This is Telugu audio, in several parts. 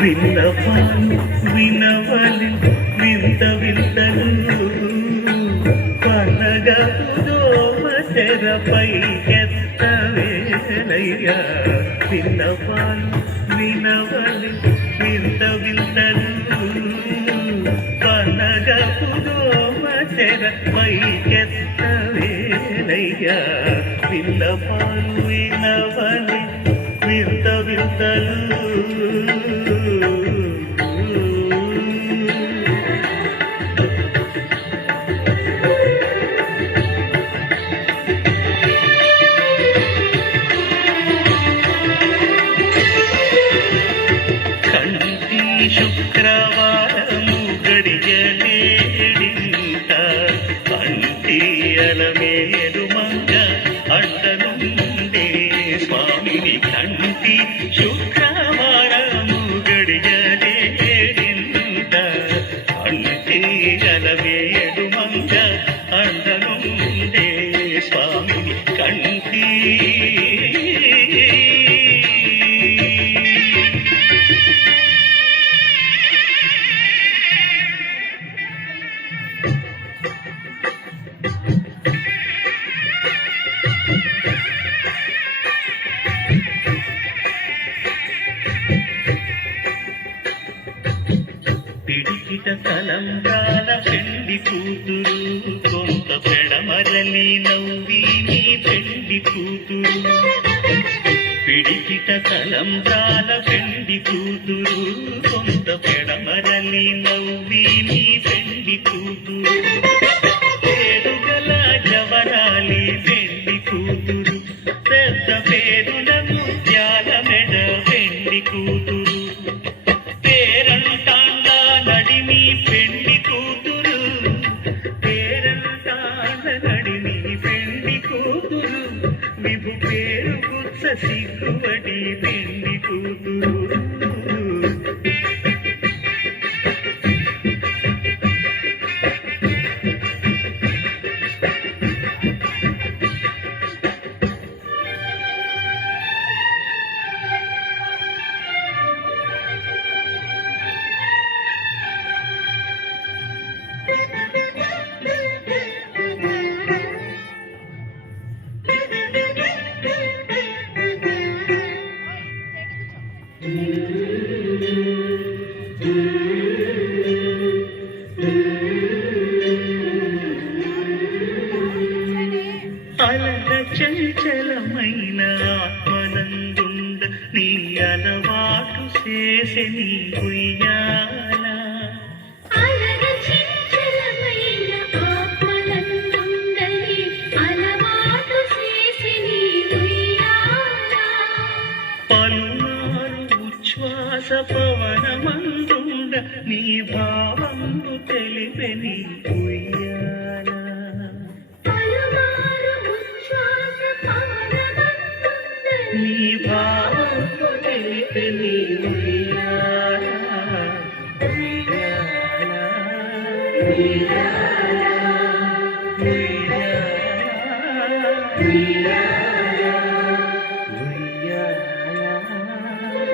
విన్నపాలు వినవలి వింత వింతలు పనగపు దోమ తెరపై ఎత్తవేలయ్యా. విన్నపాలు వినవలి వింత వింతలు పనగపు దోమ తెరపై ఎత్తవేలయ్యా. విన్నపాలు వినవలి వింత వింతలు కంటి శుక్రవారము గడియలేడింత కంటి అలమేరు మంగ అంటనుండే స్వామిని. కంటి శుక్రవారము గడియలేడింత కంటి అలమేరు మంగ అంటనుండే స్వామిని. కంటి పిడికిట తలంబ్రాల పెండి కూతురు కొంత పెడమరలి నవ్వి నీ పెండి కూతురు. పిడికిట తలంబ్రాల పెండి కూతురు కొంత పెడమరలి నవ్వి నీ పెండి కూతురు. పేరుగల జవరాలి పెండి కూతురు పెద్ద పేరుల ముత్యాల మెడ పెండి కూతురు. పెండి కూతురు పేరంటాల నడిమి పెండి కూతురు విభు పేరు కుత్స సిగ్గుబడి పెండి కూతురు. అలల చంచలమైన ఆత్మనందుండ నీ అలవాటు చేసే నీ ఉయ్యాల. అలల చంచలమైన ఆత్మనందుండ నీ అలవాటు చేసే నీ ఉయ్యాల. పలుమారు ఉచ్ఛ్వాస పవనమందుండ నీ భావంబు తెలిపే నీ ఉయ్యాల. నీ భావంబు తెలిపే నీ ఉయ్యాల.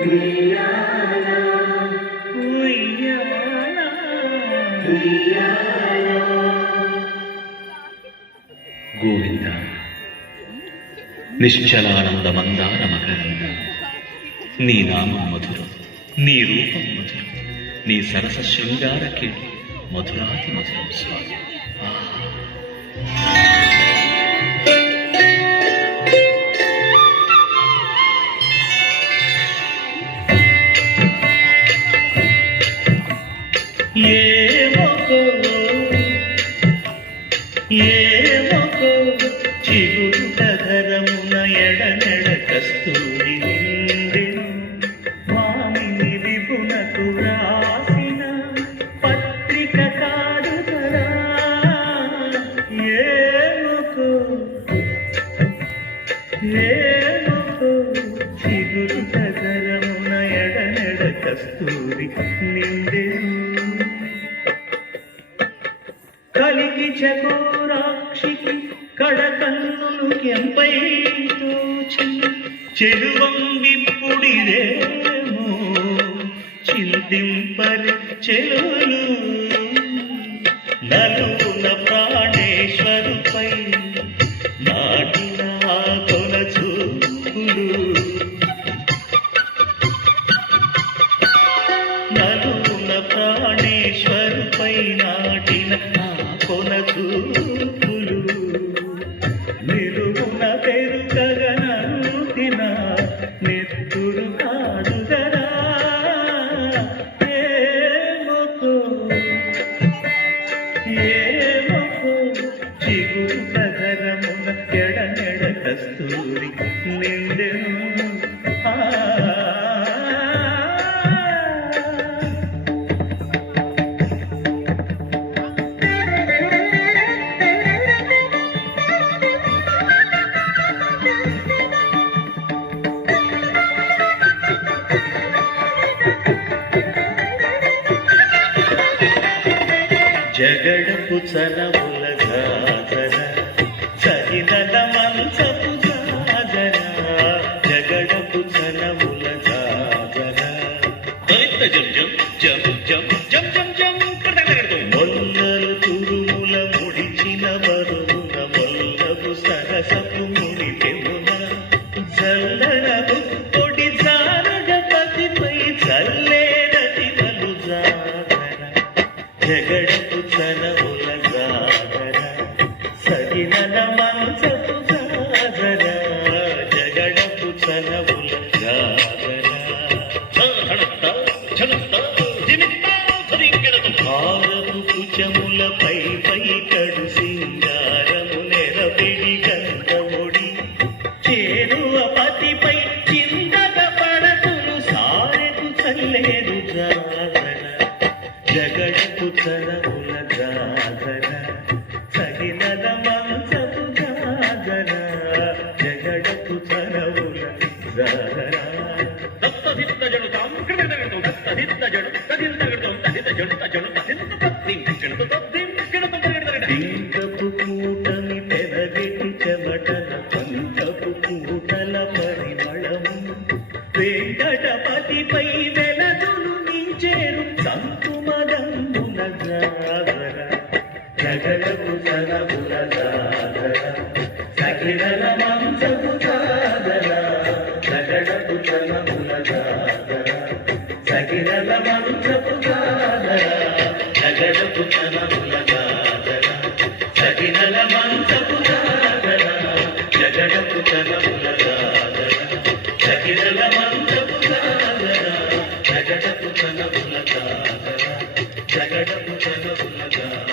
ఉయ్యాల ఉయ్యాల ఉయ్యాల గోవింద నిశ్చలానంద మందార మకరంద. నీ నామం మధురం, నీ రూపం మధురం, నీ సరస శృంగార కీర్తి మధురాతి మధురం స్వామి. ఏమొకో ఏమొకో చిగురుట ధరమున ఎడనెడ కస్తూరి నిండెను మామిని విభునకు రాసిన పత్రిక కాదు కదా. ఏమొకో ఏమొకో చిగురుట ధరమున ఎడనెడ కస్తూరి నిండెను. కలికి చకోరాక్షికి కడకన్నులు కెంపై తోచి చెరువం విప్పుడిదే దింపరి చెలులు నలుగున ప్రాణేశ్వరుపై నాటిన కొన చూపులు నలుగున ప్రాణేశ్వరుపై నాటిన కొన చూపులు నిలువున పెరుగగనంతిన నెత్తురు కాదుగరా ఏమొకో చిగురు సగరమున ఎడనెడ కస్తూరి నిండెను జగడపు చనముల గాజన సగినల మంచపు గాజన జగడపు చనముల గాజన జం జం జం జం జం జం జం మొల్లలు తురుముల ముడిచిన బరువున మొల్లపు సరసపు ముడిపెమున జల్లడపు పొడి జారగపతిపై చల్లేడది వలు జాగన జగడపు చనముల గాజన సగినల మంచపు గాజన జగడపు చనముల గాజన భారపు కుచములపై పై కడు సింగారము నెరపిడి గంధముడి చేరువ పతిపై చిందగ పడతులు సారెకు చల్లేరు జాగన జగడపు చనముల గాజన సగినల మంచపు గాజన జగడపు చనముల గాజన దత్తదిత్త జడు తాం కృతగడతం దత్తదిత్త జడు తదింతగడతం తదిత జడు తజడు తదింత తద్దిం జడు తద్దిం జడు తగడగడ దింకపు కూటమి పెరగెటి చెమటల పంకపు కూటల పరిమళము వెంకటపతిపై వెలదులు మించేరు సంతుమదంబుల జాగర జగడపు చనముల జాగర సగినల మంచపు జాగర జగడపు చనముల జాగర సగినల మంచపు జాగర జగడపు చనముల జాగర సగినల మంచపు జాగర జగడపు చనముల జాగర సగినల మంచపు జాగర జగడపు చనముల జాగర జగడపు చనముల జాగర